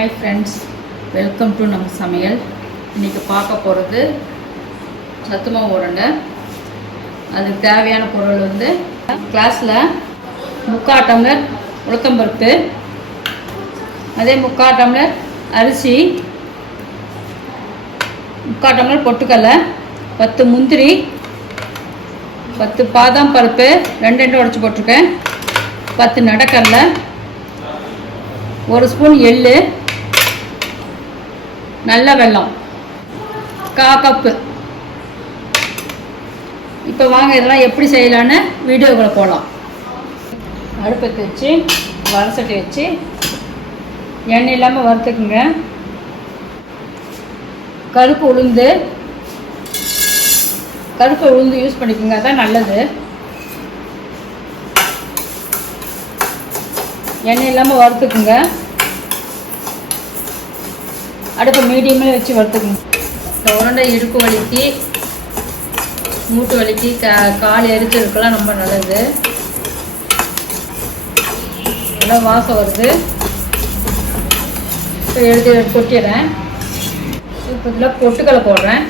Hi friends, welcome to நம்ம சமையல். இன்றைக்கி பார்க்க போகிறது சத்து மாவு உருண்டை. அதுக்கு தேவையான பொருள் வந்து கிளாஸில் 3/4 டம்ளர் உளுத்தம்பருப்பு, அதே 3/4 டம்ளர் அரிசி, 3/4 டம்ளர் பொட்டுக்கடலை, 10 முந்திரி, 10 பாதாம் பருப்பு 2 உடைச்சி போட்டிருக்கேன், 10 நடக்கடலை, 1 ஸ்பூன் எள்ளு, நல்ல வெல்லம் 1/4 கப்பு. இப்போ வாங்க இதெல்லாம் எப்படி செய்யலான்னு வீடியோக்குள்ள போகலாம். அடுப்பத்தை வச்சு வடசட்டி வச்சு எண்ணெய் இல்லாமல் வறுத்துக்குங்க. கருப்பு உளுந்து யூஸ் பண்ணிக்கோங்க, அதான் நல்லது. எண்ணெய் இல்லாமல் வறுத்துக்குங்க. அடுப்பு மீடியமில் வச்சு வறுத்துக்குங்க. இந்த உருண்டை இடுப்பு வலிக்கு, மூட்டு வலிக்கு, கால் எரிச்சலுக்கெல்லாம் ரொம்ப நல்லது. நல்லா வாசம் வருது. இப்போ எடுத்து கொட்டிடுறேன். இப்போ இதில் பொட்டுக்கடலை போடுறேன்.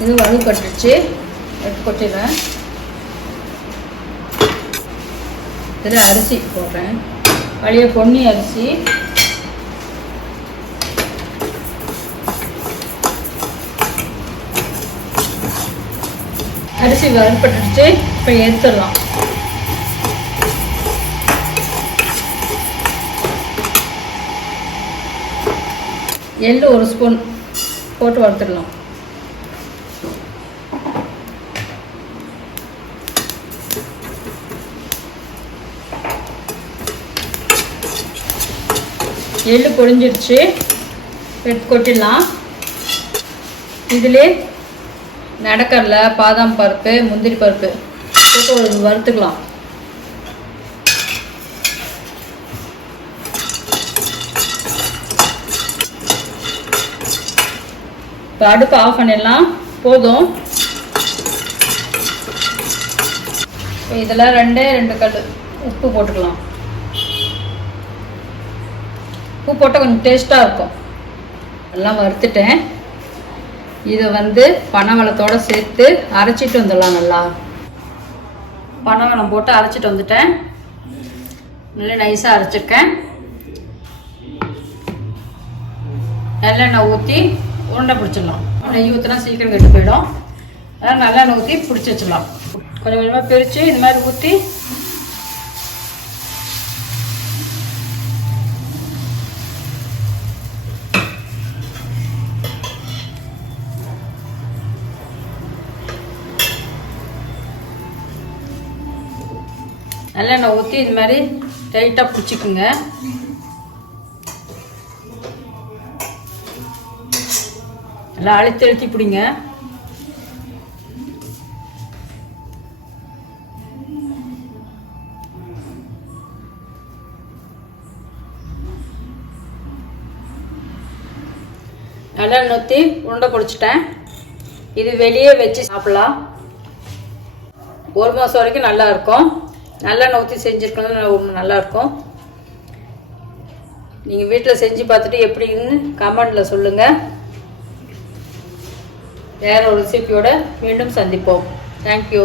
இது வலுப்பட்டுருச்சு, எடுத்து கொட்டிடுறேன். இதில் அரிசி போடுறேன். பழைய பொன்னி அரிசி, அரிசி வறுப்பட்டுடுச்சு. இப்போ எடுத்துடலாம். எள்ளு 1 ஸ்பூன் போட்டு வறுத்துடலாம். எள்ளு பொழிஞ்சிருச்சு, எடுத்து கொட்டிடலாம். இதிலே நடக்கடலை, பாதாம் பருப்பு, முந்திரி பருப்பு போட்டு வறுத்துக்கலாம். இப்போ அடுப்பு ஆஃப் பண்ணிடலாம். போதும். இப்போ இதில் 2 கல் உப்பு போட்டுக்கலாம். உப்பு போட்டால் கொஞ்சம் டேஸ்ட்டாக இருக்கும். எல்லாம் வறுத்துட்டேன். இதை வந்து பனைவெல்லத்தோடு சேர்த்து அரைச்சிட்டு வந்துடலாம். நல்லா பனைவெல்லம் போட்டு அரைச்சிட்டு வந்துட்டேன். நல்லா நைஸாக அரைச்சிருக்கேன். நல்லெண்ணெய் ஊற்றி உருண்டை பிடிச்சிடலாம். நெய் ஊற்றினா சீக்கிரம் கெட்டு போயிடும். அதனால் நல்லெண்ணெய் ஊற்றி பிடிச்சி வச்சிடலாம். கொஞ்சம் கொஞ்சமாக பிரித்து இந்த மாதிரி ஊற்றி நல்லெண்ணெய் ஊற்றி இது மாதிரி டைட்டாக பிடிச்சிக்குங்க. நல்லா அழுத்தி பிடிங்க. நல்லெண்ணெய் ஊற்றி உருண்டை பிடிச்சிட்டேன். இது வெளியே வச்சு சாப்பிடலாம். 1 மாதம் வரைக்கும் நல்லா இருக்கும். நல்லெண்ணெய் ஊற்றி செஞ்சுருக்கணும், நல்லாயிருக்கும். நீங்கள் வீட்டில் செஞ்சு பார்த்துட்டு எப்படின்னு கமெண்டில் சொல்லுங்கள். வேறு ஒரு ரெசிபியோட மீண்டும் சந்திப்போம். தேங்க்யூ.